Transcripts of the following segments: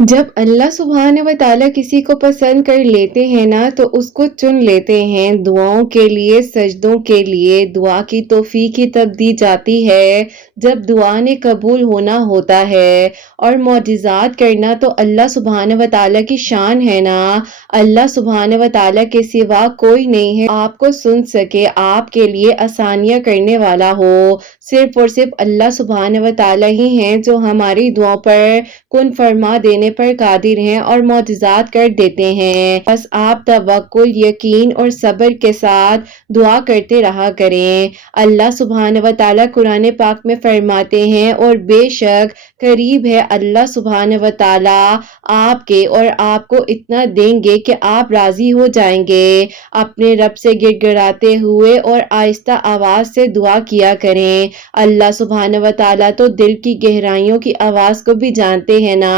जब अल्लाह सुब्हान व तआला किसी को पसंद कर लेते हैं ना तो उसको चुन लेते हैं दुआओं के लिए, सजदों के लिए। दुआ की तौफीक ही तब दी जाती है जब दुआ ने कबूल होना होता है। और मौजिज़ात करना तो अल्लाह सुब्हान व तआला की शान है ना। अल्लाह सुब्हान व तआला के सिवा कोई नहीं है आपको सुन सके, आपके लिए आसानियाँ करने वाला हो। सिर्फ और सिर्फ अल्लाह सुब्हान व तआला ही हैं जो हमारी दुआओं पर कुन फरमा देने पर कादिर हैं और मौजिज़ात कर देते हैं। बस आप तवक्कुल, यकीन और सब्र के साथ दुआ करते रहा करें। अल्लाह सुब्हान व तआला कुरान पाक में फरमाते हैं, और बेशक करीब है अल्लाह सुब्हान व तआला आपके और आपको इतना देंगे कि आप राजी हो जाएंगे। अपने रब से गिड़गिड़ाते हुए और आहिस्ता आवाज से दुआ किया करें। अल्लाह सुब्हान व तआला तो दिल की गहराइयों की आवाज को भी जानते हैं ना।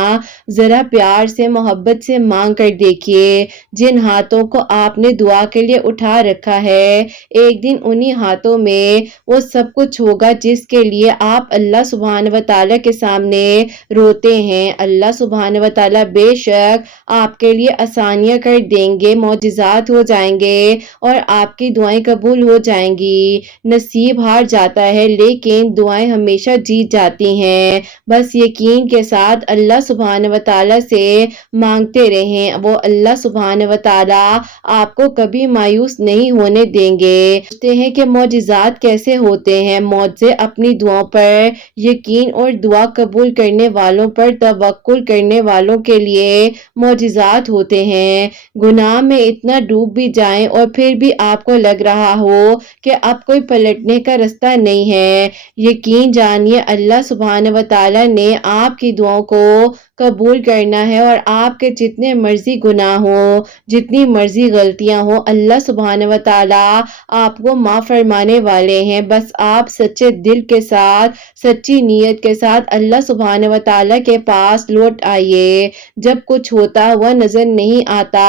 जरा प्यार से, मोहब्बत से मांग कर देखिए। जिन हाथों को आपने दुआ के लिए उठा रखा है, एक दिन उन्हीं हाथों में वो सब कुछ होगा जिसके लिए आप अल्लाह सुब्हान व तआला के सामने रोते हैं। अल्लाह सुब्हान व तआला बेशक आपके लिए आसानियां कर देंगे, मौजिज़ात हो जाएंगे और आपकी दुआएं कबूल हो जाएंगी। नसीब हार जाता है लेकिन दुआएं हमेशा जीत जाती हैं। बस यकीन के साथ अल्लाह सुब्हान व तआला से मांगते रहें। वो अल्लाह सुब्हान व तआला आपको कभी मायूस नहीं होने देंगे। पूछते हैं कि मौजिज़ात कैसे होते हैं। मौजे अपनी दुआओं पर यकीन और दुआ कबूल करने वालों पर तवक्कुल करने वालों के लिए मौजिज़ात होते हैं। गुनाह में इतना डूब भी जाएं और फिर भी आपको लग रहा हो कि अब कोई पलटने का रास्ता नहीं है, यकीन जानिए अल्लाह सुब्हान व तआला ने आपकी दुआओं को कबूल करना है। और आपके जितने मर्जी गुनाह हो, जितनी मर्जी गलतियां हो, अल्लाह सुब्हान व तआला आपको माफ फरमाने वाले हैं। बस आप सच्चे दिल के साथ, सच्ची नीयत के साथ अल्लाह सुब्हान व तआला के पास लौट आइए। जब कुछ होता हुआ नजर नहीं आता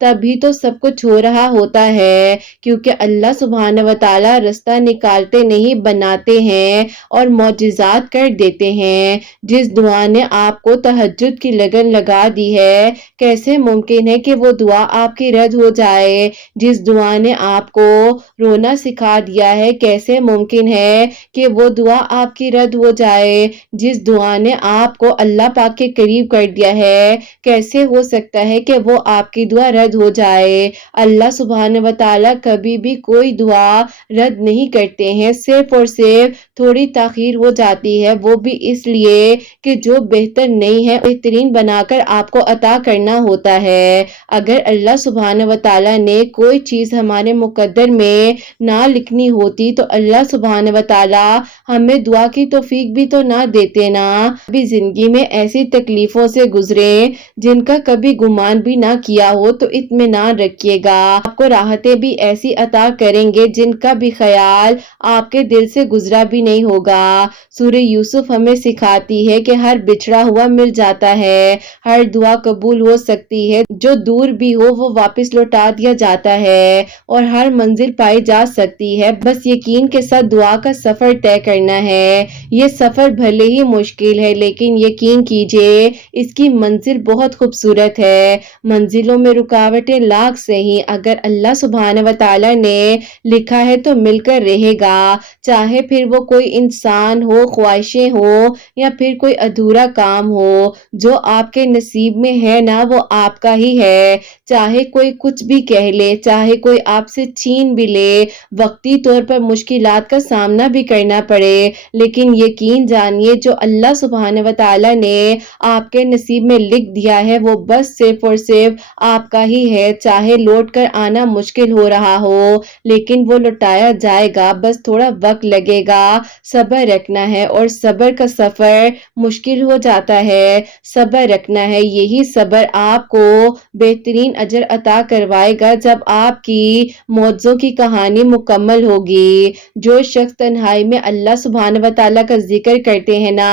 तभी तो सब कुछ हो रहा होता है, क्योंकि अल्लाह सुब्हान व तआला रास्ता निकालते नहीं बनाते हैं और मौजिज़ात कर देते हैं। जिस दुआ ने आपको तहज्जुद की लगन लगा दी है, कैसे मुमकिन है कि वो दुआ आपकी रद्द हो जाए। जिस दुआ ने आपको रोना सिखा दिया है, कैसे मुमकिन है कि वो दुआ आपकी रद्द हो जाए। जिस दुआ ने आपको अल्लाह पाक के करीब कर दिया है, कैसे हो सकता है कि वो आपकी दुआ रद्द हो जाए। अल्लाह सुब्हान व तआला कभी भी कोई दुआ रद्द नहीं करते हैं, सिर्फ और सिर्फ थोड़ी ताखीर हो जाती है, वो भी इसलिए कि जो बेहतर नहीं है बेहतरीन बनाकर आपको अता करना होता है। अगर अल्लाह सुब्हान व तआला ने कोई चीज हमारे मुकद्दर में ना लिखनी होती तो अल्लाह सुब्हान व तआला हमें दुआ की तौफीक भी तो ना देते ना। अभी जिंदगी में ऐसी तकलीफों से गुजरे जिनका कभी गुमान भी ना किया हो तो इत्मीनान रखिएगा, आपको राहतें भी ऐसी अता करेंगे जिनका भी ख्याल आपके दिल से गुजरा भी नहीं होगा। सूरह यूसुफ हमें सिखाती है कि हर बिछड़ा हुआ मिल जाता है, हर दुआ कबूल हो सकती है, जो दूर भी हो वो वापस लौटा दिया जाता है और हर मंजिल पाई जा सकती है। बस यकीन के साथ दुआ का सफर तय करना है। ये सफर भले ही मुश्किल है लेकिन यकीन कीजिए इसकी मंजिल बहुत खूबसूरत है। मंजिलों में रुकावटें लाख सही, अगर अल्लाह सुब्हान व तआला ने लिखा है तो मिलकर रहेगा, चाहे फिर वो कोई इंसान हो, ख्वाहिशें हो या फिर कोई अधूरा काम हो। जो आपके नसीब में है ना वो आपका ही है, चाहे कोई कुछ भी कह ले, चाहे कोई आपसे छीन भी ले, वक्ती तौर पर मुश्किलात का सामना भी करना पड़े, लेकिन यकीन जानिए जो अल्लाह सुब्हान व तआला ने आपके नसीब में लिख दिया है वो बस सिर्फ और सिर्फ आपका ही है। चाहे लौट कर आना मुश्किल हो रहा हो लेकिन वो लौटाया जाएगा, बस थोड़ा वक्त लगेगा, सब्र रखना है। और सब्र का सफर मुश्किल हो जाता है, सब्र रखना है, यही सब्र आपको बेहतरीन अजर अता करवाएगा जब आपकी मौजों की कहानी मुकम्मल होगी। जो शख्स तन्हाई में अल्लाह सुब्हान व तआला का जिक्र करते हैं ना,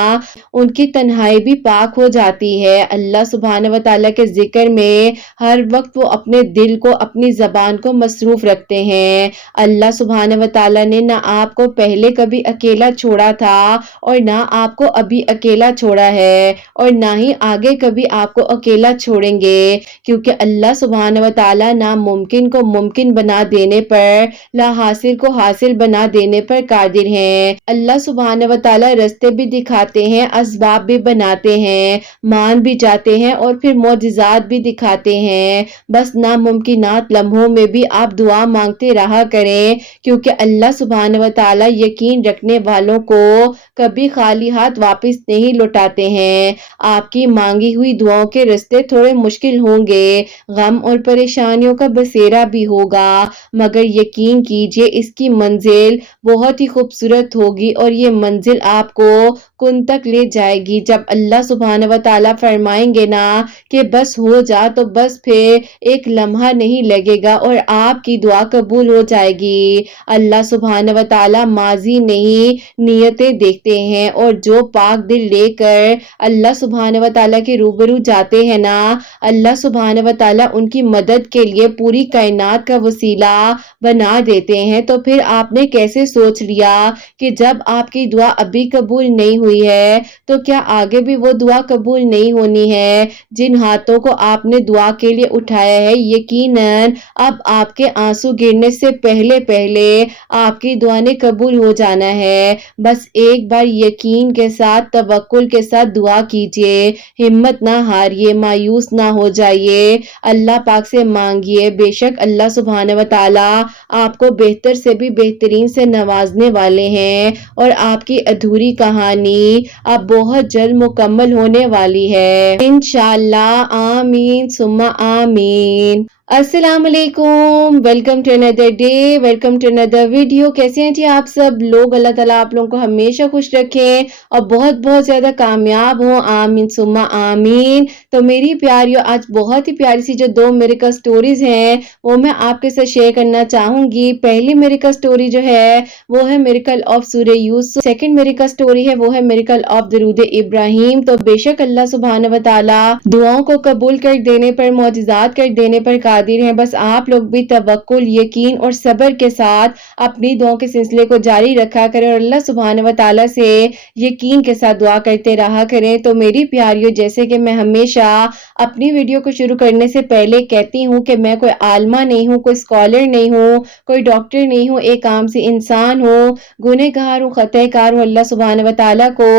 उनकी तन्हाई भी पाक हो जाती है। अल्लाह सुब्हान व तआला के जिक्र में हर वक्त वो अपने दिल को, अपनी जबान को मसरूफ रखते हैं। अल्लाह सुब्हान व तआला ने ना आपको पहले कभी अकेला छोड़ा था और ना आपको अभी अकेला छोड़ा है और نہ ہی آگے کبھی آپ کو اکیلا چھوڑیں گے، کیونکہ اللہ سبحانہ و تعالیٰ ناممکن کو ممکن بنا دینے پر، لا حاصل کو حاصل بنا دینے پر قادر ہیں۔ اللہ سبحانہ و تعالیٰ راستے بھی دکھاتے ہیں، اسباب بھی بناتے ہیں، مان بھی جاتے ہیں اور پھر معجزات بھی دکھاتے ہیں۔ بس ناممکنات لمحوں میں بھی آپ دعا مانگتے رہا کریں، کیونکہ اللہ سبحانہ و تعالیٰ یقین رکھنے والوں کو کبھی خالی ہاتھ واپس نہیں لوٹاتے ہیں۔ آپ کی مانگی ہوئی دعاؤں کے راستے تھوڑے مشکل ہوں گے، غم اور پریشانیوں کا بسیرا بھی ہوگا، مگر یقین کیجئے اس کی منزل بہت ہی خوبصورت ہوگی اور یہ منزل آپ کو کن تک لے جائے گی۔ جب اللہ سبحانہ و تعالیٰ فرمائیں گے نا کہ بس ہو جا، تو بس پھر ایک لمحہ نہیں لگے گا اور آپ کی دعا قبول ہو جائے گی۔ اللہ سبحانہ و تعالیٰ ماضی نہیں نیتیں دیکھتے ہیں، اور جو پاک دل لے کر اللہ سبحانہ و تعالیٰ کے روبرو جاتے ہیں نا، اللہ سبحانہ و تعالیٰ ان کی مدد کے لیے پوری کائنات کا وسیلہ بنا دیتے ہیں۔ تو پھر آپ نے کیسے سوچ لیا کہ جب آپ کی دعا ابھی قبول نہیں ہوئی ہے تو کیا آگے بھی وہ دعا قبول نہیں ہونی ہے؟ جن ہاتھوں کو آپ نے دعا کے لیے اٹھایا ہے، یقیناً اب آپ کے آنسو گرنے سے پہلے آپ کی دعا نے قبول ہو جانا ہے۔ بس ایک بار یقین کے ساتھ، توکل کے ساتھ دعا کیجئے، ہمت نہ ہاریے، مایوس نہ ہو جائیے، اللہ پاک سے مانگیے، بے شک اللہ سبحانہ و تعالیٰ آپ کو بہتر سے بھی بہترین سے نوازنے والے ہیں، اور آپ کی ادھوری کہانی اب بہت جلد مکمل ہونے والی ہے انشاءاللہ۔ آمین ثم آمین۔ السلام علیکم، welcome to another day, welcome to another video. کیسے ہیں جی آپ سب لوگ؟ اللہ تعالیٰ آپ لوگوں کو ہمیشہ خوش رکھیں اور بہت بہت زیادہ کامیاب ہوں، آمین ثم آمین۔ تو میری پیاریوں، آج بہت ہی پیاری سی جو 2 میریکل سٹوریز ہیں وہ میں آپ کے ساتھ شیئر کرنا چاہوں گی۔ پہلی میریکل سٹوری جو ہے وہ ہے میریکل آف سورہ یوسف، سیکنڈ میریکل سٹوری ہے وہ ہے میریکل آف درود ابراہیم۔ تو بے شک اللہ سبحانہ و تعالیٰ دعاؤں کو قبول کر دینے پر، معجزات کر دینے پر قادر ہیں۔ بس آپ لوگ بھی توکل، یقین اور صبر کے ساتھ اپنی دعاؤں کے سلسلے کو جاری رکھا کریں اور اللہ سبحانہ و تعالیٰ سے یقین کے ساتھ دعا کرتے رہا کریں۔ تو میری پیاریوں، جیسے کہ میں ہمیشہ اپنی ویڈیو کو شروع کرنے سے پہلے کہتی ہوں کہ میں کوئی عالمہ نہیں ہوں، کوئی اسکالر نہیں ہوں، کوئی ڈاکٹر نہیں ہوں، ایک عام سی انسان ہوں، گنہگار ہوں، خطا کار ہوں، اللہ سبحانہ و تعالیٰ کو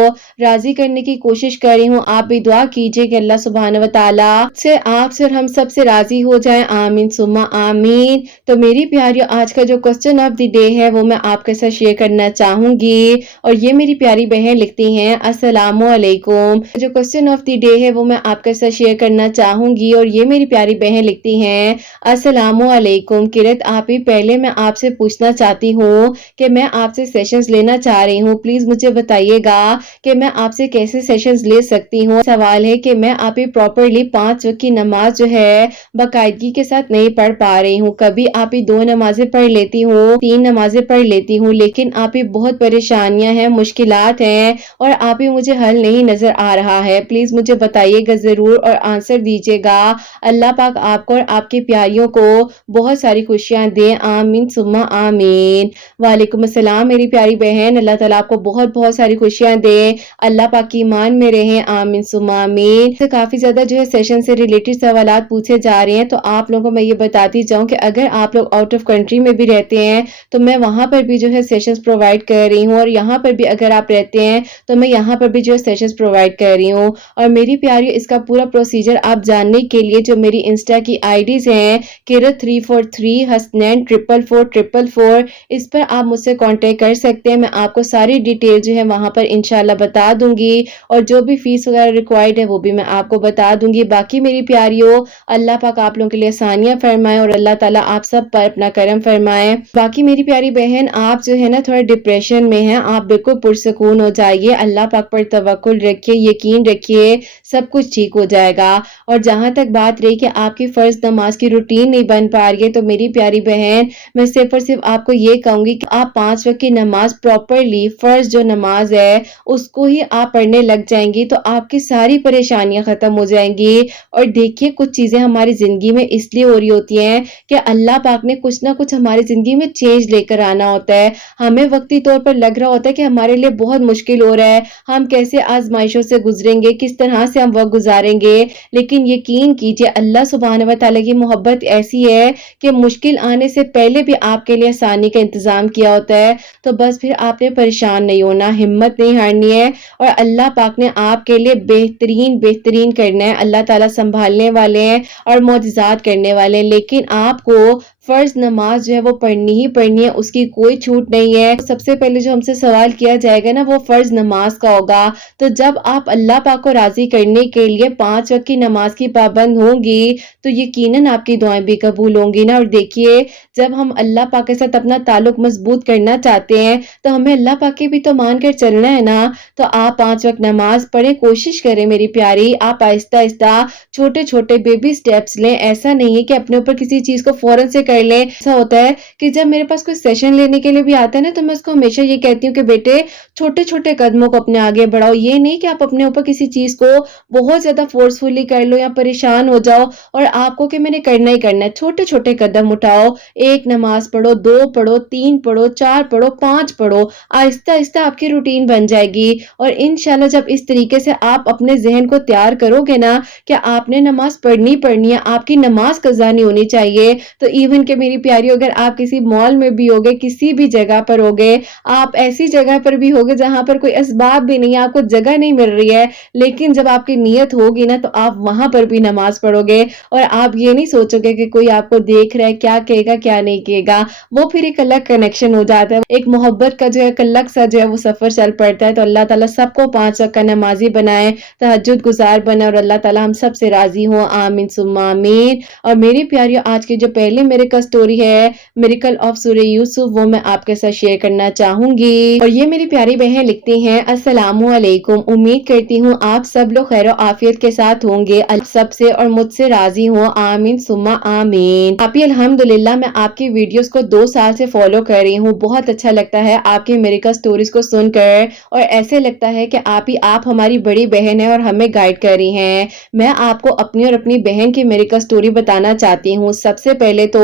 راضی کرنے کی کوشش کر رہی ہوں۔ آپ بھی دعا کیجئے کہ اللہ سبحانہ و تعالیٰ سے، آپ سے اور ہم سب سے راضی ہو جائیں، آمین ثم آمین۔ تو میری پیاریوں، آج کا جو کوسچن آف دی ڈے ہے وہ میں آپ کے ساتھ شیئر کرنا چاہوں گی، اور یہ میری پیاری بہن لکھتی ہیں السلام علیکم۔ جو کوسچن آف دی ڈے ہے وہ میں آپ کے ساتھ شیئر کرنا چاہوں گی، اور یہ میری پیاری بہن لکھتی ہیں السلام علیکم قرت آپ ہی، پہلے میں آپ سے پوچھنا چاہتی ہوں کہ میں آپ سے سیشنز لینا چاہ رہی ہوں، پلیز مجھے بتائیے گا کہ میں آپ سے کیسے سیشنز لے سکتی ہوں۔ سوال ہے کہ میں آپ ہی پراپرلی 5 وقت کی نماز جو ہے باقاعدگی کے ساتھ نہیں پڑھ پا رہی ہوں، کبھی آپ ہی 2 نمازیں پڑھ لیتی ہوں، 3 نمازیں پڑھ لیتی ہوں، لیکن آپ ہی بہت پریشانیاں ہیں، مشکلات ہیں، اور آپ ہی مجھے حل نہیں نظر آ رہا ہے۔ پلیز مجھے بتائیے گا ضرور اور آنسر دیجیے گا۔ اللہ پاک آپ کو اور آپ کی پیاریوں کو بہت ساری خوشیاں دیں، آمین ثم آمین۔ وعلیکم السلام میری پیاری بہن، اللہ تعالیٰ آپ کو بہت بہت ساری خوشیاں دیں، اللہ پاک کی ایمان میں رہیں، آمین ثم آمین۔ کافی زیادہ جو ہے سیشن سے ریلیٹڈ سوالات پوچھے جا رہے ہیں، تو آپ لوگوں کو میں یہ بتاتی جاؤں کہ اگر آپ لوگ آؤٹ آف کنٹری میں بھی رہتے ہیں تو میں وہاں پر بھی جو ہے سیشنز پرووائڈ کر رہی ہوں، اور یہاں پر بھی اگر آپ رہتے ہیں تو میں یہاں پر بھی جو ہے سیشنز پرووائڈ کر رہی ہوں۔ اور میری پیاری، اس کا پورا پروسیجر آپ جاننے کے لیے جو میری انسٹا کی آئیڈیز ہیں قرت 343 حسنین 44444، اس پر آپ مجھ سے کانٹیکٹ کر سکتے ہیں، میں آپ کو ساری ڈیٹیل جو ہے وہاں پر انشاءاللہ بتا دوں گی، اور جو بھی فیس وغیرہ ریکوائرڈ ہے وہ بھی میں آپ کو بتا دوں گی۔ باقی میری پیاریوں، اللہ پاک آپ لوگوں کے لیے آسانیاں فرمائے اور اللہ تعالیٰ آپ سب پر اپنا کرم فرمائے۔ باقی میری پیاری بہن، آپ جو ہے نا تھوڑا ڈپریشن میں ہیں، آپ بالکل پرسکون ہو جائیے، اللہ پاک پر توکل رکھیے، یقین رکھیے، سب کچھ ٹھیک ہو جائے گا۔ اور جہاں تک بات رہی کہ آپ کی فرض نماز کی روٹین نہیں بن پا رہی ہے، تو میری پیاری بہن، میں صرف اور صرف آپ کو یہ کہوں گی کہ آپ 5 وقت کی نماز پراپرلی، فرض جو نماز ہے اس کو ہی آپ پڑھنے لگ جائیں گی تو آپ کی ساری پریشانیاں ختم ہو جائیں گی۔ اور دیکھیے، کچھ چیزیں ہماری زندگی میں اس لیے ہو رہی ہوتی ہیں کہ اللہ پاک نے کچھ نہ کچھ ہماری زندگی میں چینج لے کر آنا ہوتا ہے. ہمیں وقتی طور پر لگ رہا ہوتا ہے کہ ہمارے لیے بہت مشکل ہو رہا ہے, ہم کیسے آزمائشوں سے گزریں گے, کس طرح سے ہم وقت گزاریں گے, لیکن یقین کیجئے اللہ سبحانہ و تعالیٰ کی محبت ایسی ہے کہ مشکل آنے سے پہلے بھی آپ کے لیے آسانی کا انتظام کیا ہوتا ہے. تو بس پھر آپ نے پریشان نہیں ہونا, ہمت نہیں ہارنی ہے, اور اللہ پاک نے آپ کے لیے بہترین کرنا ہے. اللہ تعالیٰ سنبھالنے والے ہیں اور معجزات کرنے والے ہیں, لیکن آپ کو فرض نماز جو ہے وہ پڑھنی ہی پڑھنی ہے, اس کی کوئی چھوٹ نہیں ہے. سب سے پہلے جو ہم سے سوال کیا جائے گا نا وہ فرض نماز کا ہوگا. تو جب آپ اللہ پاک کو راضی کرنے کے لیے 5 وقت کی نماز کی پابند ہوں گی تو یقیناً آپ کی دعائیں بھی قبول ہوں گی نا. اور دیکھیے جب ہم اللہ پاک کے ساتھ اپنا تعلق مضبوط کرنا چاہتے ہیں تو ہمیں اللہ پاک کی بھی تو مان کر چلنا ہے نا. تو آپ 5 وقت نماز پڑھیں, کوشش کریں میری پیاری, آپ آہستہ آہستہ چھوٹے چھوٹے بیبی سٹیپس لیں. ایسا نہیں ہے کہ اپنے اوپر کسی چیز کو فوراً سے کر لیں. ایسا ہوتا ہے کہ جب میرے پاس کوئی سیشن لینے کے لیے بھی آتا ہے نا تو میں اس کو ہمیشہ یہ کہتی ہوں کہ بیٹے چھوٹے چھوٹے قدموں کو اپنے آگے بڑھاؤ. یہ نہیں کہ آپ اپنے اوپر کسی چیز کو بہت زیادہ فورسفلی کر لو یا پریشان ہو جاؤ اور آپ کو کہ میں نے کرنا ہی کرنا ہے. چھوٹے چھوٹے قدم اٹھاؤ, 1 نماز پڑھو, 2 پڑھو, 3 پڑھو, 4 پڑھو, 5 پڑھو. آہستہ آہستہ آپ کی روٹین بن جائے گی. اور انشاءاللہ جب اس طریقے سے آپ اپنے ذہن کو تیار کرو گے نا کہ آپ نے نماز پڑھنی ہے, آپ کی نماز قضا نہیں ہونی چاہیے. تو ایون کہ میری پیاری اگر آپ کسی مال میں بھی ہوگے, کسی بھی جگہ پر ہوگے, آپ ایسی جگہ پر بھی ہوگے جہاں پر کوئی اسباب بھی نہیں ہے, آپ کو جگہ نہیں مل رہی ہے, لیکن جب آپ کی نیت ہوگی نا تو آپ وہاں پر بھی نماز پڑھو گے اور آپ یہ نہیں سوچو گے کہ کوئی آپ کو دیکھ رہا ہے, کیا کہے گا کیا نہیں کہے گا. وہ پھر ایک الگ کنیکشن ہو جاتا ہے, ایک محبت کا جو ہے ایک الگ سا جو ہے وہ سفر چل پڑتا ہے. تو اللہ تعالیٰ سب کو 5 وقت کا نمازی بنائے, تہجد گزار بنائے, اور اللہ تعالیٰ ہم سب سے راضی ہوں, آمین ثم آمین. اور میری پیاریوں آج کی جو پہلے میرے کا سٹوری ہے میریکل آف سورہ یوسف, وہ میں آپ کے ساتھ شیئر کرنا چاہوں گی. اور یہ میری پیاری بہن لکھتی ہیں, السلام علیکم, امید کرتی ہوں آپ سب لوگ خیر و عافیت کے ساتھ ہوں گے. اللہ سب سے اور مجھ سے راضی ہوں, آمین ثم آمین. آپی الحمدللہ میں آپ کی ویڈیوز کو 2 سال سے فالو کر رہی ہوں. بہت اچھا لگتا ہے آپ کے میریکل سٹوریز کو سن کر, اور ایسے لگتا ہے کہ آپ ہماری بڑی بہن ہیں اور ہمیں گائیڈ کر رہی ہیں. میں آپ کو اپنی اور اپنی بہن کی میریکل سٹوری بتانا چاہتی ہوں. سب سے پہلے تو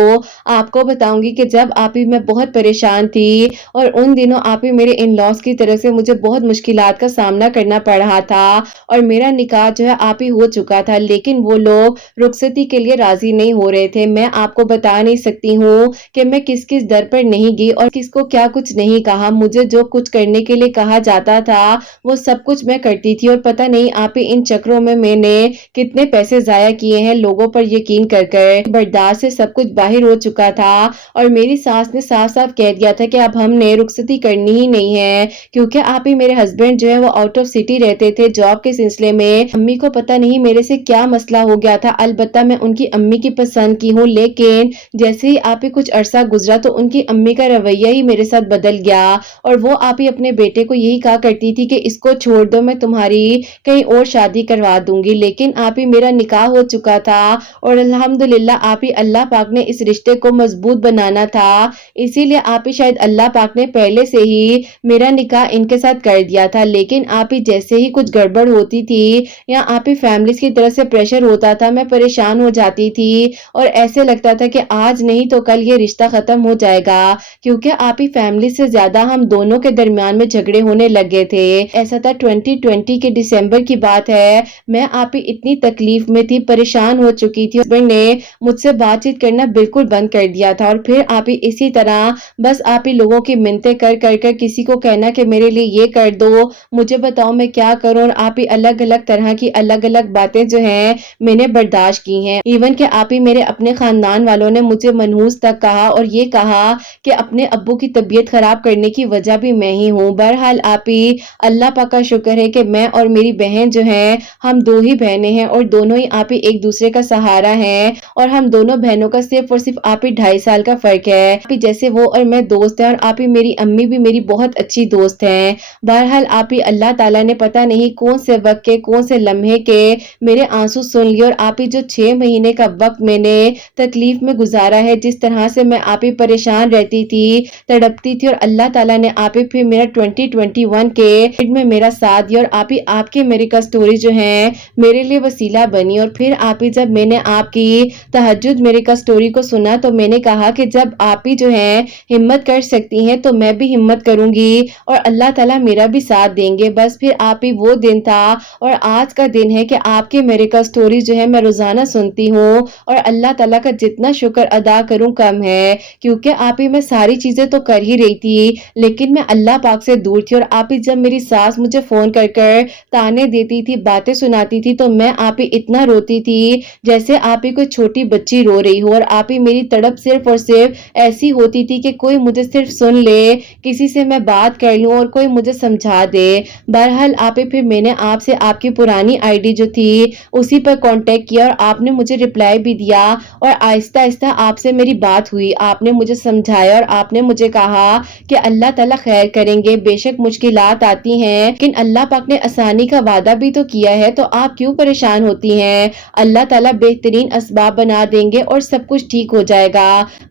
آپ کو بتاؤں گی کہ جب آپی میں بہت پریشان تھی اور ان دنوں آپی میرے ان لاس کی طرف سے مجھے بہت مشکلات کا سامنا کرنا پڑ رہا تھا, اور میرا نکاح جو ہے آپی ہو چکا تھا, لیکن وہ لوگ رخصتی کے لیے راضی نہیں ہو رہے تھے. میں آپ کو بتا نہیں سکتی ہوں کہ میں کس کس در پر نہیں گئی اور کس کو کیا کچھ نہیں کہا. مجھے جو کچھ کرنے کے لیے کہا جاتا تھا وہ سب کچھ میں کرتی تھی, اور پتہ نہیں آپی ان چکروں میں نے کتنے پیسے ضائع کیے ہیں لوگوں پر یقین کر کر. برداشت سے سب کچھ باہر ہو چکا تھا, اور میری ساس نے صاف صاف کہہ دیا تھا کہ اب ہم نے رخصتی کرنی ہی نہیں ہے, کیونکہ آپ ہی میرے ہسبینڈ جو ہے وہ آؤٹ آف سٹی رہتے تھے جاب کے سلسلے میں. امی کو پتہ نہیں میرے سے کیا مسئلہ ہو گیا تھا, البتہ میں ان کی امی کی پسند کی ہوں, لیکن جیسے ہی آپ ہی کچھ عرصہ گزرا تو ان کی امی کا رویہ ہی میرے ساتھ بدل گیا, اور وہ آپ ہی اپنے بیٹے کو یہی کہا کرتی تھی کہ اس کو چھوڑ دو, میں تمہاری کہیں اور شادی کروا دوں گی. لیکن آپ ہی میرا نکاح ہو چکا تھا, اور الحمدللہ آپ ہی اللہ پاک نے اس رشتے کو مضبوط بنانا تھا, اسی لیے آپ ہی شاید اللہ پاک نے پہلے سے ہی میرا نکاح ان کے ساتھ کر دیا تھا. لیکن آپ ہی جیسے ہی کچھ گڑبڑ ہوتی تھی یا آپ ہی فیملیز کی طرف سے پریشر ہوتا تھا, میں پریشان ہو جاتی تھی, اور ایسے لگتا تھا کہ آج نہیں تو کل یہ رشتہ ختم ہو جائے گا, کیونکہ آپ ہی فیملی سے زیادہ ہم دونوں کے درمیان میں جھگڑے ہونے لگے تھے. ایسا تھا 2020 کے دسمبر کی بات ہے, میں آپ ہی اتنی تکلیف میں تھی, پریشان ہو چکی تھی, ہسبینڈ نے مجھ سے بات چیت کرنا بالکل بند کر دیا تھا, اور پھر آپ ہی اسی طرح بس آپ ہی لوگوں کی منتیں کر کر کر کسی کو کہنا کہ میرے لیے یہ کر دو, مجھے بتاؤ میں کیا کروں, اور آپ ہی الگ الگ طرح کی الگ الگ باتیں جو ہیں میں نے برداشت کی ہیں. ایون کہ آپ ہی میرے اپنے خاندان والوں نے مجھے منحوس تک کہا, اور یہ کہا کہ اپنے ابو کی طبیعت خراب کرنے کی وجہ بھی میں ہی ہوں. بہرحال آپ ہی اللہ پاک کا شکر ہے کہ میں اور میری بہن جو ہیں ہم 2 ہی بہنیں ہیں, اور دونوں ہی آپ ہی ایک دوسرے کا سہارا ہیں, اور ہم دونوں بہنوں کا صرف اور صرف सिर्फ आप ही 2.5 साल का फर्क है। आप ही जैसे वो और मैं दोस्त हैं और आप ही मेरी अम्मी भी मेरी बहुत अच्छी दोस्त हैं। बहरहाल आप ही अल्लाह ताला ने पता नहीं कौन से वक्त के कौन से लम्हे के मेरे आंसू सुन लिए और आप ही जो 6 महीने का वक्त मैंने तकलीफ में गुजारा है, जिस तरह से मैं आप ही परेशान रहती थी, तड़पती थी, और अल्लाह ताला ने आप ही फिर मेरा 2021 के एंड में मेरा साथ दिया और आप ही आपके मेरे का स्टोरी जो है मेरे लिए वसीला बनी। और फिर आप ही जब मैंने आपकी तहज्जुद मेरे का स्टोरी को सुना तो मैंने कहा कि जब आप ही जो है हिम्मत कर सकती हैं तो मैं भी हिम्मत करूंगी और अल्लाह ताला मेरा भी साथ देंगे। बस फिर आप ही वो दिन था और आज का दिन है कि आपके मेरे का स्टोरी जो है मैं रोजाना सुनती हूँ और अल्लाह ताला का जितना शुक्र अदा करूं कम है, क्योंकि आप ही मैं सारी चीजें तो कर ही रही थी लेकिन मैं अल्लाह पाक से दूर थी। और आप ही जब मेरी सास मुझे फोन कर कर ताने देती थी, बातें सुनाती थी, तो मैं आप ही इतना रोती थी जैसे आप ही कोई छोटी बच्ची रो रही हो। और आप ही मेरी तड़प सिर्फ और सिर्फ ऐसी होती थी कि कोई मुझे सिर्फ सुन ले, किसी से मैं बात कर लूं और कोई मुझे समझा दे। बहरहाल आप ही फिर मैंने आपसे आपकी पुरानी आईडी जो थी उसी पर कांटेक्ट किया और आपने मुझे रिप्लाई भी दिया और आहिस्ता आहिस्ता आपसे मेरी बात हुई। आपने मुझे समझाया और आपने मुझे कहा कि अल्लाह ताला खैर करेंगे, बेशक मुश्किलात आती हैं लेकिन अल्लाह पाक ने आसानी का वादा भी तो किया है, तो आप क्यों परेशान होती हैं, अल्लाह ताला बेहतरीन असबाब बना देंगे और सब कुछ ठीक हो जाएगा।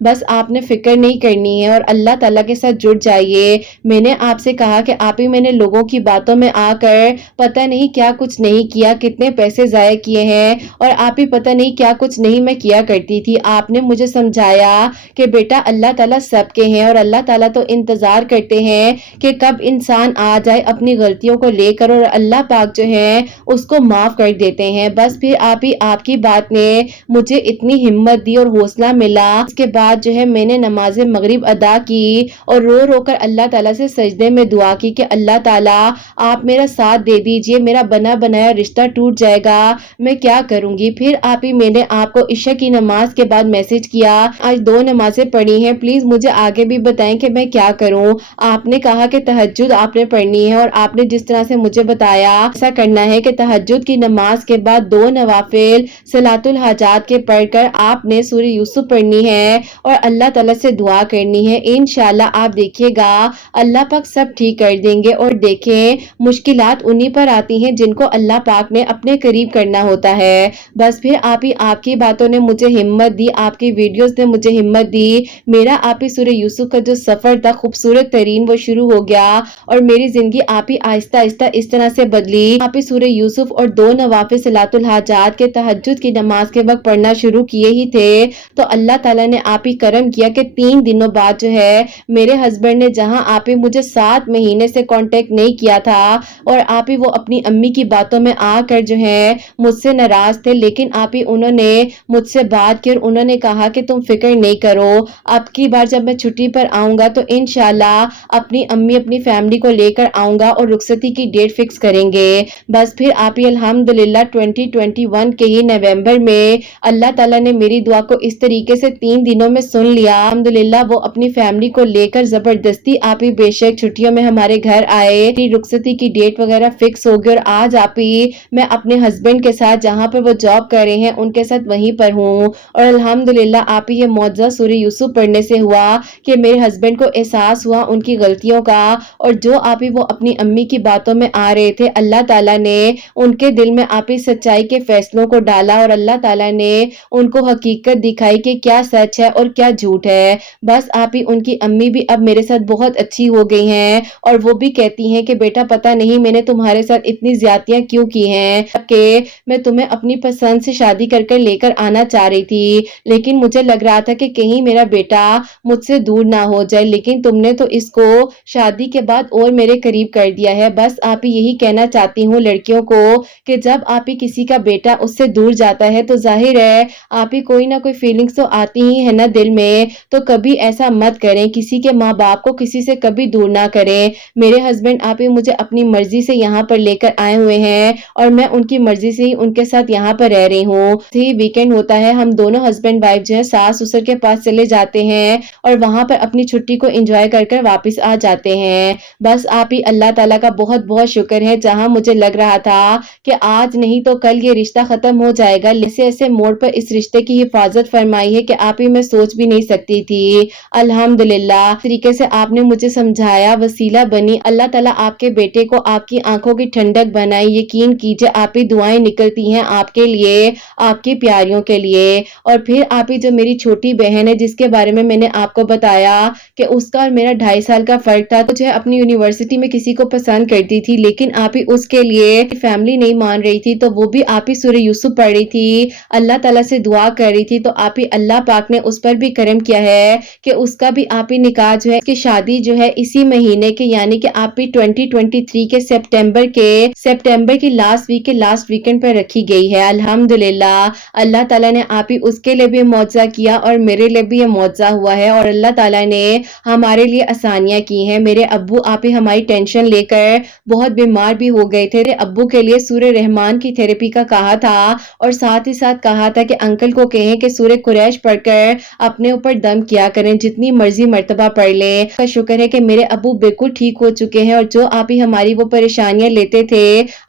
बस आपने फिक्र नहीं करनी है और अल्लाह ताला के साथ जुड़ जाइए। मैंने आपसे कहा कि आप ही मैंने लोगों की बातों में आकर पता नहीं क्या कुछ नहीं किया, कितने पैसे जाया किए हैं और आप ही पता नहीं क्या कुछ नहीं मैं किया करती थी। आपने मुझे समझाया कि बेटा अल्लाह ताला सबके हैं और अल्लाह ताला तो इंतजार करते हैं कि कब इंसान आ जाए अपनी गलतियों को लेकर और अल्लाह पाक जो है उसको माफ कर देते हैं। बस फिर आप ही आपकी बात ने मुझे इतनी हिम्मत दी और हौसला मिला। इसके बाद जो है मैंने नमाज मगरिब अदा की और रो रो कर अल्लाह ताला से सजदे में दुआ की कि अल्लाह ताला आप मेरा साथ दे दीजिए, मेरा बना बनाया रिश्ता टूट जाएगा, मैं क्या करूंगी। फिर आप ही मैंने आपको इशा की नमाज के बाद मैसेज किया, आज 2 नमाजें पढ़ी हैं, प्लीज मुझे आगे भी बताएं कि मैं क्या करूं। आपने कहा कि तहज्जुद आपने पढ़नी है और आपने जिस तरह से मुझे बताया ऐसा करना है कि तहज्जुद की नमाज के बाद 2 नवाफिल सलातुल हाजात के पढ़कर आपने सूरह यूसुफ पढ़नी है और अल्लाह ताला से दुआ करनी है। इंशाल्लाह आप देखिएगा अल्लाह पाक सब ठीक कर देंगे। और देखें मुश्किलात उन्हीं पर आती हैं जिनको अल्लाह पाक ने अपने करीब करना होता है। बस फिर आप ही आपकी बातों ने मुझे हिम्मत दी, आपकी वीडियोस ने मुझे हिम्मत दी। मेरा आप ही सूरह यूसुफ का जो सफर था खूबसूरत तरीन वो शुरू हो गया और मेरी जिंदगी आप ही आहिस्ता आहिस्ता इस तरह से बदली। आप ही सूरह यूसुफ और 2 नवाफिल सलातुल हाजात के तहज्जुद की नमाज के वक्त पढ़ना शुरू किए ही थे तो अल्लाह ताला ने आप ही करम किया कि 3 दिनों बाद जो है मेरे हस्बैंड ने, जहां आप ही मुझे 7 महीने से कांटेक्ट नहीं किया था और आप ही वो अपनी अम्मी की बातों में आकर जो है मुझसे नाराज थे, लेकिन आप ही उन्होंने मुझसे बात की और उन्होंने कहा कि तुम फिक्र नहीं करो, अब की बार जब मैं छुट्टी पर आऊंगा तो इंशाल्लाह अपनी अम्मी अपनी फैमिली को लेकर आऊंगा और रुखसती की डेट फिक्स करेंगे। बस फिर आप ही अल्हम्दुलिल्लाह 2021 के ही नवंबर में अल्लाह ताला ने मेरी दुआ को इस तरीके से 3 दिनों में सुन लिया। अल्हम्दुलिल्लाह वो अपनी फैमिली को लेकर जबरदस्ती आप ही बेशक छुट्टियों में हमारे घर आए, रुखसती की डेट वगैरह फिक्स हो गई और आज आप ही मैं अपने हस्बैंड के साथ जहां पर वो जॉब कर रहे हैं उनके साथ वहीं पर हूँ। और अल्हम्दुलिल्लाह आप ही ये मौजज़ा सूरह यूसुफ पढ़ने से हुआ कि मेरे हस्बैंड को एहसास हुआ उनकी गलतियों का और जो आप ही वो अपनी अम्मी की बातों में आ रहे थे, अल्लाह ताला ने उनके दिल में आप ही सच्चाई के फैसलों को डाला और अल्लाह ताला ने उनको हकीकत दिखाई कि क्या सच है और क्या झूठ है। बस आप ही उनकी अम्मी भी अब मेरे साथ बहुत अच्छी हो गई हैं और वो भी कहती हैं कि बेटा पता नहीं मैंने तुम्हारे साथ इतनी ज्यादतियां क्यों की हैं कि मैं तुम्हें अपनी पसंद से शादी कर कर लेकर आना चाह रही थी, लेकिन मुझे लग रहा था कि कहीं मेरा बेटा मुझसे दूर ना हो जाए, लेकिन तुमने तो इसको शादी के बाद और मेरे करीब कर दिया है। बस आप ही यही कहना चाहती हूँ लड़कियों को कि जब आप ही किसी का बेटा उससे दूर जाता है तो जाहिर है आप ही कोई ना कोई फीलिंग्स तो आती ही है ना दिल में, तो कभी ऐसा मत करें, किसी के माँ बाप को किसी से कभी दूर ना करें। मेरे हस्बैंड आप ही मुझे अपनी मर्जी से यहाँ पर लेकर आए हुए हैं और मैं उनकी मर्जी से ही उनके साथ यहाँ पर रह रही हूँ। वीकेंड होता है हम दोनों हस्बैंड वाइफ जो है सास ससुर के पास चले जाते हैं और वहां पर अपनी छुट्टी को एंजॉय कर कर वापस आ जाते हैं। बस आप ही अल्लाह ताला का बहुत बहुत शुक्र है, जहां मुझे लग रहा था कि आज नहीं तो कल ये रिश्ता खत्म हो जाएगा, ऐसे ऐसे मोड़ पर इस रिश्ते की हिफाजत फरमाई فرمائی ہے کہ آپ ہی میں سوچ بھی نہیں سکتی تھی۔ الحمدللہ طریقے سے آپ نے مجھے سمجھایا، وسیلہ بنی۔ اللہ تعالیٰ آپ کے بیٹے کو آپ کی آنکھوں کی ٹھنڈک بنائے۔ یقین کیجئے آپ ہی دعائیں نکلتی ہیں آپ کے لیے، آپ کی پیاریوں کے لیے۔ اور پھر آپ ہی جو میری چھوٹی بہن ہے جس کے بارے میں نے آپ کو بتایا کہ اس کا اور میرا 2.5 سال کا فرق تھا، تو جو ہے اپنی یونیورسٹی میں کسی کو پسند کرتی تھی، لیکن آپ ہی اس کے لیے فیملی نہیں مان رہی تھی، تو وہ بھی آپ ہی سورہ یوسف پڑھ رہی تھی، اللہ تعالیٰ سے دعا کر رہی تھی، تو آپ ہی اللہ پاک نے اس پر بھی کرم کیا ہے کہ اس کا بھی آپ ہی نکاح جو ہے، اس کی شادی جو ہے اسی مہینے کے یعنی کہ آپ ہی 2023 کے سپٹمبر کی لاسٹ ویکنڈ پر رکھی گئی ہے۔ الحمدللہ اللہ تعالیٰ نے آپ ہی اس کے لیے بھی معجزہ کیا اور میرے لیے بھی یہ معجزہ ہوا ہے، اور اللہ تعالیٰ نے ہمارے لیے آسانیاں کی ہیں۔ میرے ابو آپ ہی ہماری ٹینشن لے کر بہت بیمار بھی ہو گئے تھے۔ میرے ابو کے لیے سورہ رحمان کی تھیراپی کا کہا تھا، اور ساتھ ہی ساتھ کہا تھا کہ انکل کو کہیں کہ سورہ قریش پڑھ کر اپنے اوپر دم کیا کریں، جتنی مرضی مرتبہ پڑھ لیں۔ کا شکر ہے کہ میرے ابو بالکل ٹھیک ہو چکے ہیں، اور جو آپ ہی ہماری وہ پریشانیاں لیتے تھے،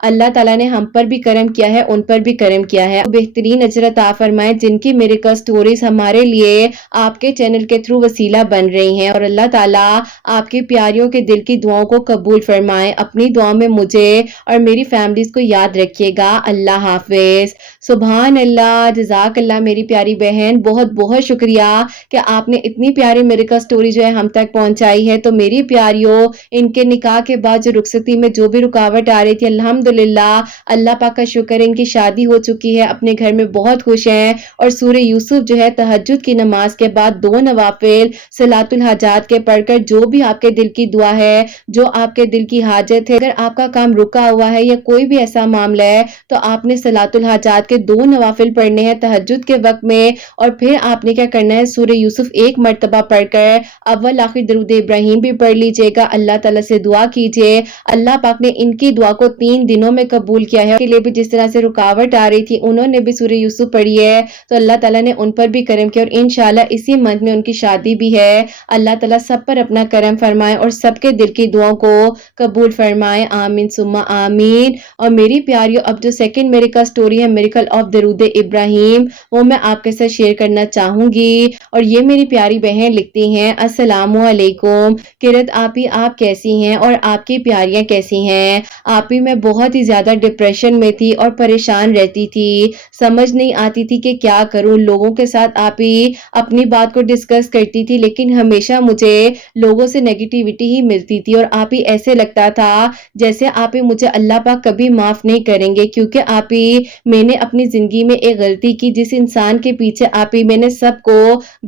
اللہ تعالیٰ نے ہم پر بھی کرم کیا ہے، ان پر بھی کرم کیا ہے۔ بہترین اجر عطا فرمائے جن کی میریکل سٹوریز ہمارے لیے آپ کے چینل کے تھرو وسیلہ بن رہی ہیں، اور اللہ تعالیٰ آپ کی پیاریوں کے دل کی دعاؤں کو قبول فرمائے۔ اپنی دعا میں مجھے اور میری فیملیز کو یاد رکھیے گا۔ اللہ حافظ۔ سبحان اللہ، جزاک اللہ میری پیاری بہن، بہت بہت شکریہ کہ آپ نے اتنی پیاری میریکل سٹوری جو ہے ہم تک پہنچائی ہے۔ تو میری پیاریوں، ان کے نکاح کے بعد جو رخصتی میں جو بھی رکاوٹ آ رہی تھی، الحمدللہ اللہ پاک کا شکر ہے ان کی شادی ہو چکی ہے، اپنے گھر میں بہت خوش ہیں، اور سورہ یوسف جو ہے تہجد کی نماز کے بعد 2 نوافل صلاۃ الحاجات کے پڑھ کر جو بھی آپ کے دل کی دعا ہے، جو آپ کے دل کی حاجت ہے، اگر آپ کا کام رکا ہوا ہے یا کوئی بھی ایسا معاملہ ہے، تو آپ نے صلاۃ الحاجات کے 2 نوافل پڑھنے ہیں تہجد کے وقت میں، اور پھر آپ نے کیا کرنا ہے، سورہ یوسف 1 مرتبہ پڑھ کر اول آخر درود ابراہیم بھی پڑھ لیجئے گا۔ اللہ تعالیٰ سے دعا کیجئے، اللہ پاک نے ان کی دعا کو 3 دنوں میں قبول کیا ہے، کے لیے بھی جس طرح سے رکاوٹ آ رہی تھی انہوں نے بھی سورہ یوسف پڑھی ہے، تو اللہ تعالیٰ نے ان پر بھی کرم کیا، اور انشاءاللہ اسی منتھ میں ان کی شادی بھی ہے۔ اللہ تعالیٰ سب پر اپنا کرم فرمائے اور سب کے دل کی دعاؤں کو قبول فرمائے، آمین ثم آمین۔ اور میری پیاریوں، اب جو سیکنڈ میریکل سٹوری ہے، میریکل آف درود ابراہیم، وہ میں آپ کے ساتھ شیئر کرنا چاہوں گی، اور یہ میری پیاری بہن لکھتی ہیں، السلام علیکم کرت آپی، آپ کیسی ہیں اور آپ کی پیاریاں کیسی ہیں؟ آپی میں بہت ہی زیادہ ڈپریشن میں تھی اور پریشان رہتی تھی، سمجھ نہیں آتی تھی کہ کیا کروں، لوگوں کے ساتھ آپ ہی اپنی بات کو ڈسکس کرتی تھی، لیکن ہمیشہ مجھے لوگوں سے نیگیٹیوٹی ہی ملتی تھی، اور آپ ہی ایسے لگتا تھا جیسے آپ ہی مجھے اللہ پاک کبھی معاف نہیں کریں گے، کیونکہ آپ ہی میں نے اپنی زندگی میں ایک غلطی کی، جس انسان کے پیچھے آپ ہی میں نے سب کو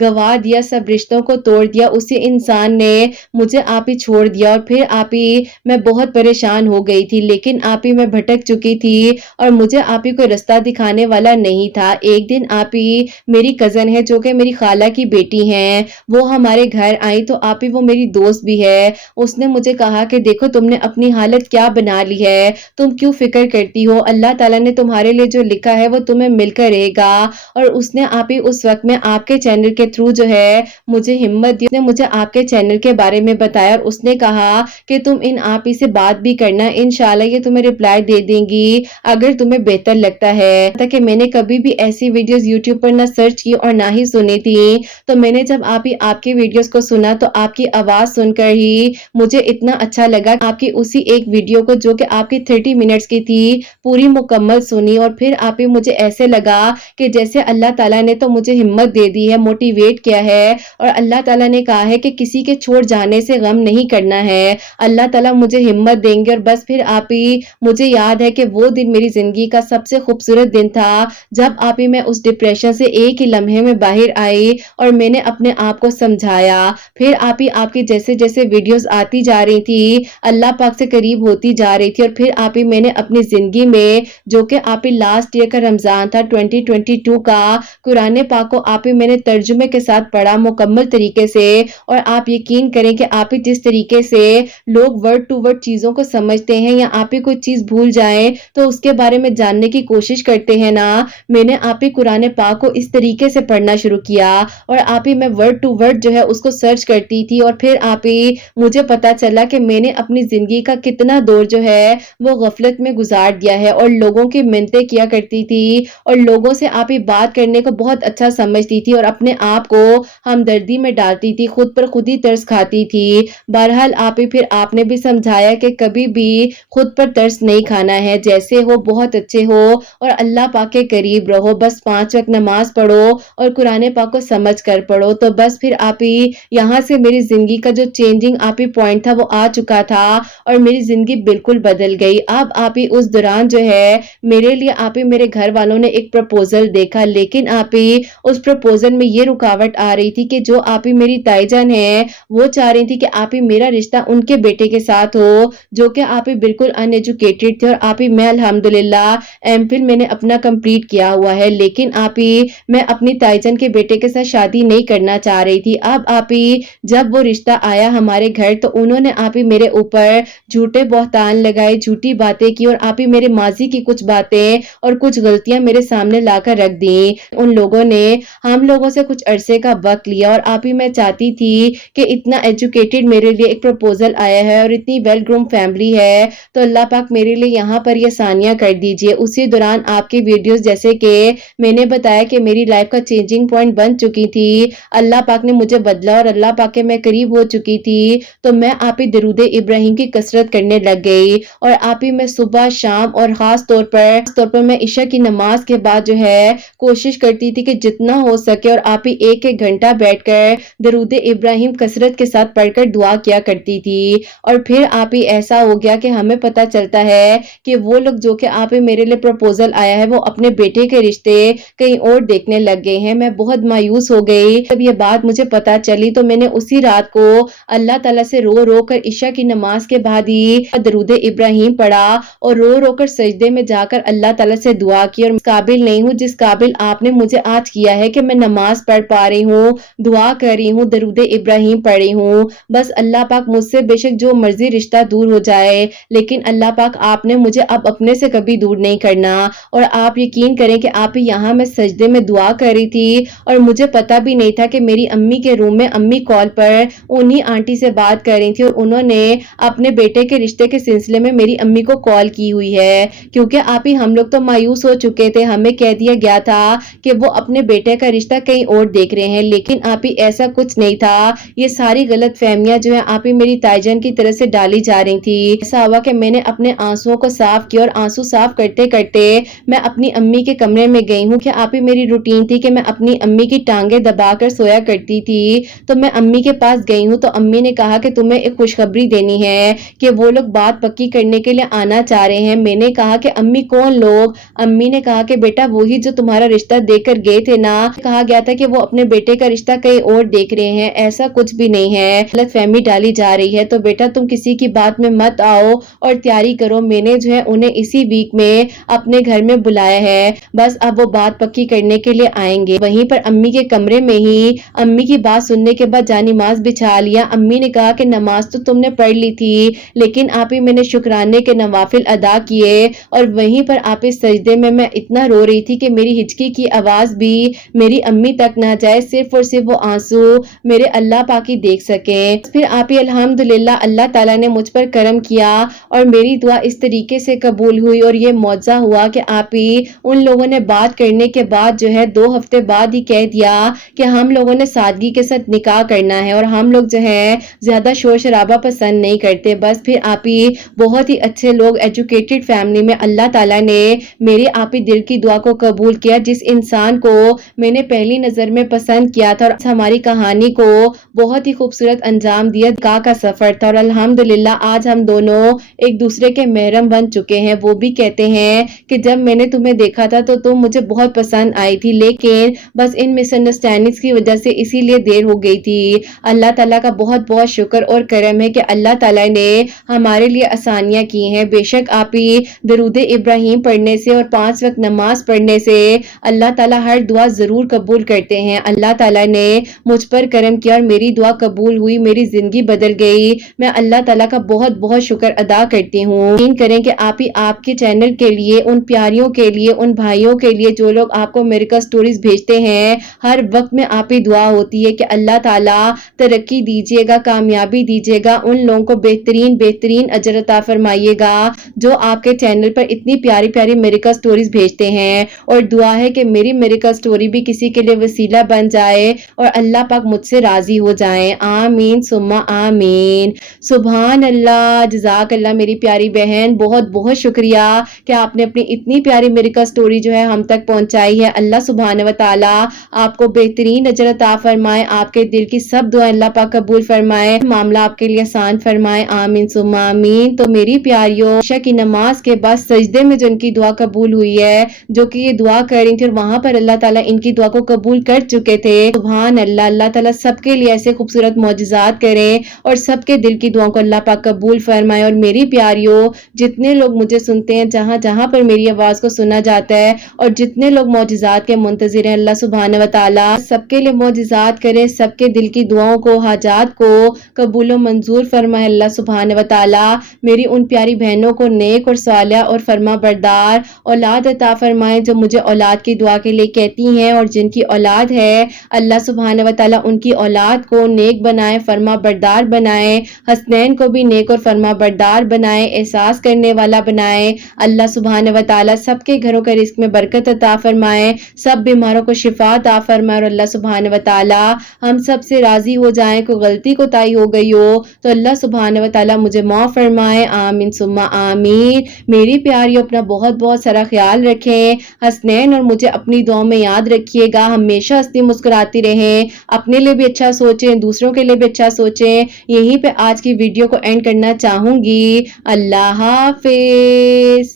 گوا دیا، سب رشتوں کو توڑ دیا، اسی انسان نے مجھے آپ ہی چھوڑ دیا، اور پھر آپ ہی میں بہت پریشان ہو گئی تھی، لیکن آپ ہی میں بھٹک چکی تھی، اور مجھے آپ ہی کوئی رستہ دکھانے والا نہیں تھا۔ ایک دن آپ ہی میری کزن ہے جو کہ میری خالہ کی بیٹی ہیں، وہ ہمارے گھر آئی، تو آپ ہی وہ میری دوست بھی ہے، اس نے مجھے کہا کہ دیکھو تم نے اپنی حالت کیا بنا لی ہے، تم کیوں فکر کرتی ہو، اللہ تعالیٰ نے تمہارے لیے جو لکھا ہے وہ تمہیں مل کر رہے گا۔ اور اس نے آپ ہی اس وقت میں آپ کے چینل کے تھرو جو ہے مجھے ہمت دی، اس نے مجھے آپ کے چینل کے بارے میں بتایا، اور اس نے کہا کہ تم ان آپ ہی سے بات بھی کرنا، انشاءاللہ یہ تمہیں رپلائی دے دیں گی اگر تمہیں بہتر لگتا ہے۔ تاکہ میں نے کبھی بھی ایسی ویڈیوز یوٹیوب پر نہ سرچ کی اور نہ ہی سنی تھی، تو میں نے جب آپ کی ویڈیوز کو سنا تو آپ کی آواز سن کر ہی مجھے اتنا اچھا لگا، آپ کی اسی ایک ویڈیو کو جو کہ آپ کی 30 منٹس کی تھی پوری مکمل سنی، اور پھر آپ ہی مجھے ایسے لگا کہ جیسے اللہ تعالیٰ نے تو مجھے ہمت دے دی ہے، موٹیویٹ کیا ہے، اور اللہ تعالیٰ نے کہا ہے کہ کسی کے چھوڑ جانے سے غم نہیں کرنا ہے، اللہ تعالیٰ مجھے ہمت دیں گے۔ اور بس پھر آپ ہی مجھے یاد ہے کہ وہ دن میری زندگی کا سب سے خوبصورت دن تھا، جب آپ ہی میں اس ڈپریشن سے ایک ہی لمحے میں باہر آئی، اور میں نے اپنے آپ کو سمجھایا۔ پھر آپ ہی آپ کی جیسے جیسے ویڈیوز آتی جا رہی تھی، اللہ پاک سے قریب ہوتی جا رہی تھی، اور پھر آپ ہی میں نے اپنی زندگی میں جو کہ آپ ہی لاسٹ ایئر کا رمضان تھا 2022 کا، قرآن پاک کو آپ ہی میں نے ترجمے کے ساتھ پڑھا مکمل طریقے سے، اور آپ یقین کریں کہ آپ ہی جس طریقے سے لوگ ورڈ ٹو ورڈ چیزوں کو سمجھتے ہیں، یا آپ ہی کوئی چیز بھول جائیں تو اس کے بارے میں جاننے کی کوشش کرتے ہیں نا، میں نے آپ ہی قرآن پاک کو اس طریقے سے پڑھنا شروع کیا، اور آپ ہی میں ورڈ ٹو ورڈ جو ہے اس کو سرچ کرتی تھی، اور پھر آپ ہی مجھے پتا چلا کہ میں نے اپنی زندگی کا کتنا دور جو ہے وہ غفلت میں گزار دیا ہے، اور لوگوں کی منتیں کیا کرتی تھی، اور لوگوں سے آپ ہی بات کرنے کو بہت अच्छा समझती थी और अपने आप को हमदर्दी में डालती थी, खुद पर खुद ही तरस खाती थी। बहरहाल आप ही फिर आपने भी समझाया कि कभी भी खुद पर तरस नहीं खाना है, जैसे हो बहुत अच्छे हो और अल्लाह पाक के करीब रहो, बस 5 वक्त नमाज पढ़ो और कुरान पाक को समझ कर पढ़ो। तो बस फिर आप ही यहाँ से मेरी जिंदगी का जो चेंजिंग आप ही पॉइंट था वो आ चुका था और मेरी जिंदगी बिल्कुल बदल गई। अब आप ही उस दौरान जो है मेरे लिए आप ही मेरे घर वालों ने एक प्रपोजल देखा, लेकिन आप ही उस प्रपोजल में ये रुकावट आ रही थी कि जो आप ही मेरी ताईजान है वो चाह रही थी कि आप ही मेरा रिश्ता उनके बेटे के साथ हो, जो कि आप ही बिल्कुल अनएजुकेटेड थे और आप ही मैं अल्हम्दुलिल्लाह एमफिल मैंने अपना कंप्लीट किया हुआ है, लेकिन आप ही मैं अपनी ताईजान के बेटे के साथ शादी नहीं करना चाह रही थी। अब आप ही जब वो रिश्ता आया हमारे घर तो उन्होंने आप ही मेरे ऊपर झूठे बहतान लगाए, झूठी बातें की और आप ही मेरे माजी की कुछ बातें और कुछ गलतियां मेरे सामने लाकर रख दी। उन लोगों ने हम लोगों से कुछ अरसे का वक्त लिया और आप ही मैं चाहती थी कि इतना एजुकेटेड मेरे लिए एक प्रपोजल आया है और इतनी वेल ग्रूम फैमिली है, तो अल्लाह पाक मेरे लिए यहाँ पर ये आसानियां कर दीजिए। उसी दौरान आपके वीडियोस जैसे कि मैंने बताया कि मेरी लाइफ का चेंजिंग पॉइंट बन चुकी थी, अल्लाह पाक ने मुझे बदला और अल्लाह पाक के मैं करीब हो चुकी थी, तो मैं आप ही दरूद इब्राहिम की कसरत करने लग गई और आप ही मैं सुबह शाम और खास तौर पर मैं इशा की नमाज के बाद जो है कोशिश करती थी कि जितना हो सके और आप ही एक एक घंटा बैठकर दरूद इब्राहिम कसरत के साथ पढ़कर दुआ किया करती थी। और फिर आप ही ऐसा हो गया कि हमें पता चलता है कि वो लोग जो कि आप ही मेरे लिए प्रपोजल आया है वो अपने बेटे के रिश्ते कहीं और देखने लग गए हैं। मैं बहुत मायूस हो गई जब ये बात मुझे पता चली, तो मैंने उसी रात को अल्लाह ताला से रो रो कर इशा की नमाज के बाद ही दरूद इब्राहिम पढ़ा और रो रो कर सजदे में जाकर अल्लाह ताला से दुआ की और काबिल नहीं हूँ जिस काबिल आपने मुझे आज किया है कि मैं नमाज पढ़ पा रही हूँ, दुआ कर रही हूँ, दरूद इब्राहिम पढ़ रही हूँ। बस अल्लाह पाक मुझसे बेशक जो मर्जी रिश्ता दूर हो जाए, लेकिन अल्लाह पाक आपने मुझे अब अपने से कभी दूर नहीं करना। और आप यकीन करें कि आप यहाँ मैं सजदे में दुआ कर रही थी और मुझे पता भी नहीं था कि मेरी अम्मी के रूम में अम्मी कॉल पर उन्हीं आंटी से बात कर रही थी और उन्होंने अपने बेटे के रिश्ते के सिलसिले में मेरी अम्मी को कॉल की हुई है, क्योंकि आप ही हम लोग तो मायूस हो चुके थे। हमें कह दिया गया था कि वो अपने बेटे का रिश्ता कहीं और देख रहे हैं, लेकिन आप ही ऐसा कुछ नहीं था। ये सारी गलत फहमियां जो है आप ही मेरी ताईजान की तरफ से डाली जा रही थी। ऐसा हुआ कि मैंने अपने आंसुओं को साफ किया और आंसू साफ करते करते मैं अपनी अम्मी के कमरे में गई हूँ कि आप ही मेरी रूटीन थी कि मैं अपनी अम्मी की टांगे दबाकर सोया करती थी। तो मैं अम्मी के पास गई हूँ तो अम्मी ने कहा कि तुम्हें एक खुशखबरी देनी है कि वो लोग बात पक्की करने के लिए आना चाह रहे हैं। मैंने कहा कि अम्मी कौन लोग? अम्मी ने कहा कि बेटा वही जो तुम्हारा रिश्ता देकर गए थे ना, कहा गया था कि वो अपने बेटे का रिश्ता कहीं और देख रहे हैं। ऐसा कुछ भी नहीं है, गलत फहमी डाली जा रही है, तो बेटा तुम किसी की बात में मत आओ और तैयारी करो। मैंने जो है उन्हें इसी वीक में अपने घर में बुलाया है, बस अब वो बात पक्की करने के लिए आएंगे। वहीं पर अम्मी के कमरे में ही अम्मी की बात सुनने के बाद जानिमाज बिछा लिया। अम्मी ने कहा कि नमाज तो तुमने पढ़ ली थी, लेकिन आप ही मैंने शुक्राने के नवाफिल अदा किए। और वहीं पर आप इस सजदे में मैं इतना रो रही थी कि मेरी हिचकी की आवाज भी मेरी अम्मी तक ना जाए, सिर्फ और सिर्फ वो आंसू मेरे अल्लाह पाकी देख सके। फिर आप ही अल्हम्दुलिल्लाह अल्लाह ताला ने मुझ पर करम किया और मेरी दुआ इस तरीके से कबूल हुई और ये मौजा हुआ कि आप ही उन लोगों ने बात करने के बाद जो है 2 हफ्ते बाद ही कह दिया कि हम लोगों ने सादगी के साथ निकाह करना है और हम लोग जो है ज्यादा शोर शराबा पसंद नहीं करते। बस फिर आप ही बहुत ही अच्छे लोग, एजुकेटेड फैमिली में अल्लाह ताला ने मेरी आप ही दिल की दुआ को कबूल किया। जिस इंसान को मैंने पहली नजर में पसंद किया था और हमारी कहानी को बहुत ही खूबसूरत अंजाम दिया, निकाह का सफर था और अल्हम्दुलिल्लाह आज हम दोनों एक दूसरे के महरम बन चुके हैं। वो भी कहते हैं कि जब मैंने तुम्हें देखा था तो तुम मुझे बहुत पसंद आई थी, लेकिन बस इन मिसअंडरस्टैंडिंग्स की वजह से इसीलिए देर हो गई थी। अल्लाह ताला का बहुत बहुत शुक्र और करम है कि अल्लाह ताला ने हमारे लिए आसानियां की हैं। बेशक आप ही दरूद इब्राहिम पढ़ने से और 5 वक्त नमाज पढ़ने से अल्लाह ताला हर दुआ जरूर कबूल करते हैं। अल्लाह ताला ने मुझ पर करम किया और मेरी दुआ कबूल हुई, मेरी जिंदगी बदल गई। मैं अल्लाह ताला का बहुत बहुत शुक्र अदा करती हूँ। यकीन करें कि आप ही आपके चैनल के लिए, उन प्यारियों के लिए, उन भाइयों के लिए जो लोग आपको मिरेकल स्टोरीज भेजते हैं, हर वक्त में आप ही दुआ होती है कि अल्लाह ताला तरक्की दीजिएगा, कामयाबी दीजिएगा, उन लोगों को बेहतरीन बेहतरीन अजर अता फरमाइएगा जो आपके चैनल पर इतनी प्यारी प्यारी मिरेकल स्टोरीज भेजते हैं। और दुआ है कि मेरी मिरेकल स्टोरी भी किसी के लिए वसीला बन जाए और अल्लाह पाक मुझसे राजी हो जाएं। आमीन सुम्मा आमीन। सुभान अल्लाह, जज़ाक अल्लाह मेरी प्यारी बहन, बहुत बहुत शुक्रिया कि आपने अपनी इतनी प्यारी मिरेकल स्टोरी जो है हम तक पहुंचाई है। अल्लाह सुभान व तआला आपको बेहतरीन अजर अता फरमाए, आपके दिल की सब दुआ अल्लाह पाक कबूल फरमाए, मामला आपके लिए आसान फरमाए। आमीन सुम्मा आमीन। तो मेरी प्यारियों, इशा की नमाज के बाद सजदे में जो इनकी दुआ कबूल हुई है, जो कि ये दुआ कर रही थी और वहां पर अल्लाह ताला इनकी दुआ को कबूल कर चुके थे। सुभान अल्लाह, अल्लाह ताला सबके लिए ऐसे खूबसूरत मौजिज़ात करें और सबके दिल की दुआओं को अल्लाह पाक कबूल फरमाए। और मेरी प्यारियों, जितने लोग मुझे सुनते हैं, जहां जहां पर मेरी आवाज को सुना जाता है, और जितने लोग मौजिज़ात के मुंतज़िर हैं, अल्लाह सुब्हान व तआला सबके लिए मौजिज़ात करे, सबके दिल की दुआओं को, हाजात को कबूल व मंजूर फरमाए अल्लाह सुब्हान व तआला। मेरी उन प्यारी बहनों को नेक और सालिहा और फरमा बरदार औलाद अता फरमाए, जो मुझे औलाद की दुआ के लिए कहती हैं, और जिनकी औलाद है अल्लाह सुब्हान व तआला उनकी औलाद को नेक बनाए, फरमा बरदार बनाए, हसनैन को भी नेक और फरमा बरदार बनाए, एहसास करने वाला बनाए। अल्लाह सुब्हान व तआला सबके घरों के रिस्क में बरकत अता फरमाए, सब बीमारों को शिफा अता फरमाए। और अल्लाह सुब्हान व तआला हम सब से राजी हो जाएं। कोई गलती कोताही हो गई हो तो अल्लाह सुब्हान व तआला मुझे माफ फरमाए। आमीन सुम्मा आमीन। मेरी प्यारियों, अपना बहुत बहुत सारा ख्याल रखें। हसनैन और मुझे अपनी दुआ में याद रखिएगा। हमेशा हंसती मुस्कुराती रहें, अपने लिए भी अच्छा सोचें, दूसरों के लिए भी अच्छा सोचें। यहीं पे आज की वीडियो को एंड करना चाहूंगी। अल्लाह हाफिज।